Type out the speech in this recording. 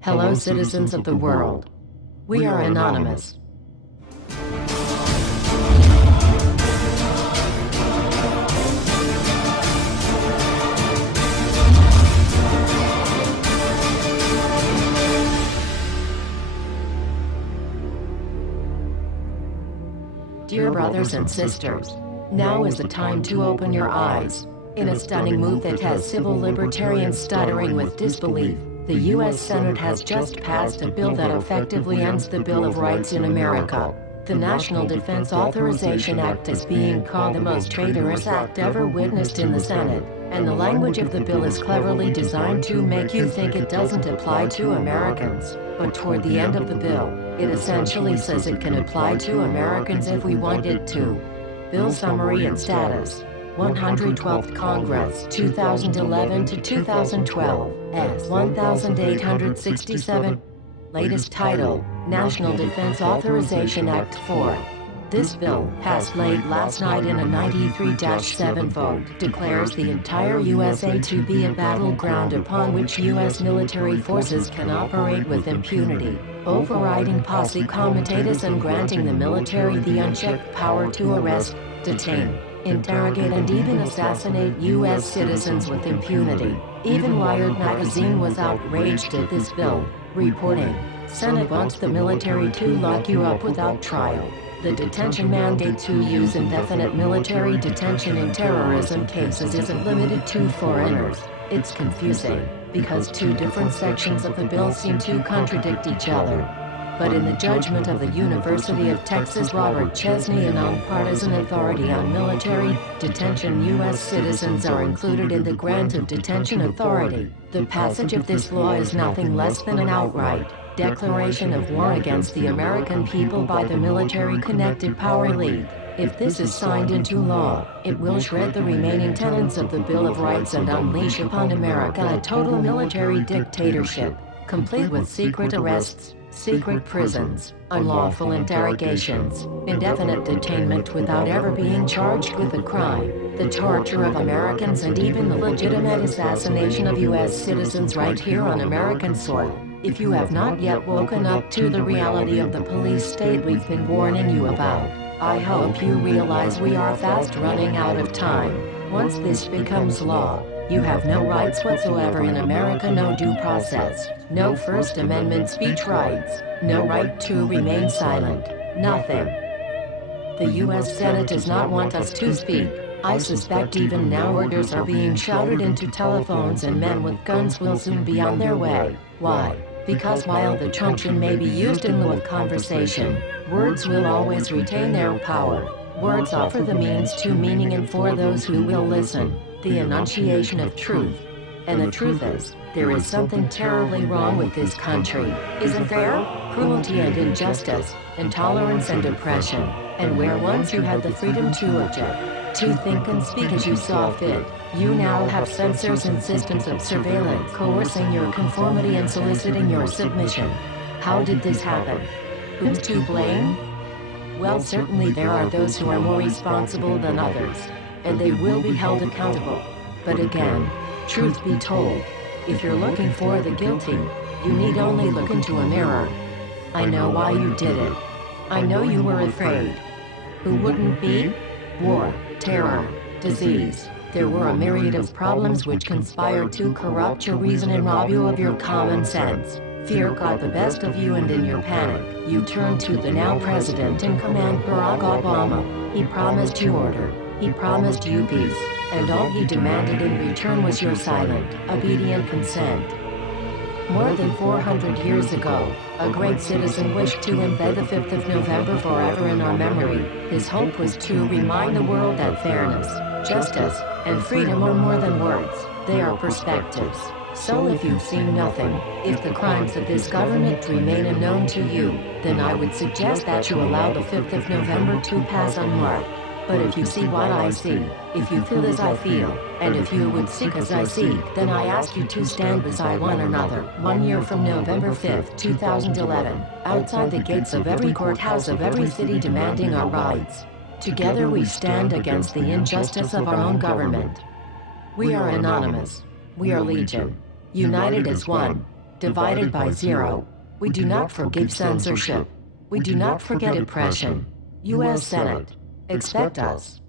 Hello, citizens of the world. We are anonymous. Dear brothers and sisters, now is the time to open your eyes. In a stunning move that has civil libertarians stuttering with disbelief, the U.S. Senate has just passed a bill that effectively ends the Bill of Rights in America. The National Defense Authorization Act is being called the most traitorous act ever witnessed in the Senate, and the language of the bill is cleverly designed to make you think it doesn't apply to Americans. But toward the end of the bill, it essentially says it can apply to Americans if we want it to. Bill summary and status. 112th Congress, 2011 to 2012, S. 1867. Latest title, National Defense Authorization Act 4. This bill, passed late last night in a 93-7 vote, declares the entire USA to be a battleground upon which U.S. military forces can operate with impunity, overriding posse comitatus and granting the military the unchecked power to arrest, detain, interrogate and even assassinate U.S. citizens with impunity. Even Wired magazine was outraged at this bill, reporting, Senate wants the military to lock you up without trial. The detention mandate to use indefinite military detention in terrorism cases isn't limited to foreigners. It's confusing, because two different sections of the bill seem to contradict each other. But in the judgment of the University of Texas Robert Chesney, a nonpartisan authority on military detention, U.S. citizens are included in the grant of detention authority. The passage of this law is nothing less than an outright declaration of war against the American people by the military-connected power elite. If this is signed into law, it will shred the remaining tenets of the Bill of Rights and unleash upon America a total military dictatorship, complete with secret arrests, secret prisons, unlawful interrogations, indefinite detainment without ever being charged with a crime, the torture of Americans and even the legitimate assassination of U.S. citizens right here on American soil. If you have not yet woken up to the reality of the police state we've been warning you about, I hope you realize we are fast running out of time. Once this becomes law, you have no rights whatsoever in America, no due process, no First Amendment speech rights, no right to remain silent, nothing. The U.S. Senate does not want us to speak. I suspect even now orders are being shouted into telephones and men with guns will soon be on their way. Why? Because while the truncheon may be used in lieu of conversation, words will always retain their power. Words offer the means to meaning and for those who will listen, the enunciation of truth. And the truth is, there is something terribly wrong with this country, isn't there? Cruelty and injustice, intolerance and oppression, and where once you had the freedom to object, to think and speak as you saw fit, you now have censors and systems of surveillance coercing your conformity and soliciting your submission. How did this happen? Who's to blame? Well, certainly there are those who are more responsible than others, and they will be held accountable. But again, truth be told, if you're looking for the guilty, you need only look into a mirror. I know why you did it. I know you were afraid. Who wouldn't be? War, terror, disease. There were a myriad of problems which conspired to corrupt your reason and rob you of your common sense. Fear got the best of you, and in your panic, you turned to the now president in command, Barack Obama. He promised you order. He promised you peace. And all he demanded in return was your silent, obedient consent. More than 400 years ago, a great citizen wished to embed the 5th of November forever in our memory. His hope was to remind the world that fairness, justice, and freedom are more than words, they are perspectives. So if you've seen nothing, if the crimes of this government remain unknown to you, then I would suggest that you allow the 5th of November to pass unmarked. But if you see what I see, if you feel as I feel, and if you would seek as I seek, then I ask you to stand beside one another, 1 year from November 5th, 2011, outside the gates of every courthouse of every city demanding our rights. Together we stand against the injustice of our own government. We are anonymous. We are legion. United as one. divided by 0. We do not forgive censorship. We do not forget oppression. U.S. Senate. Expect us.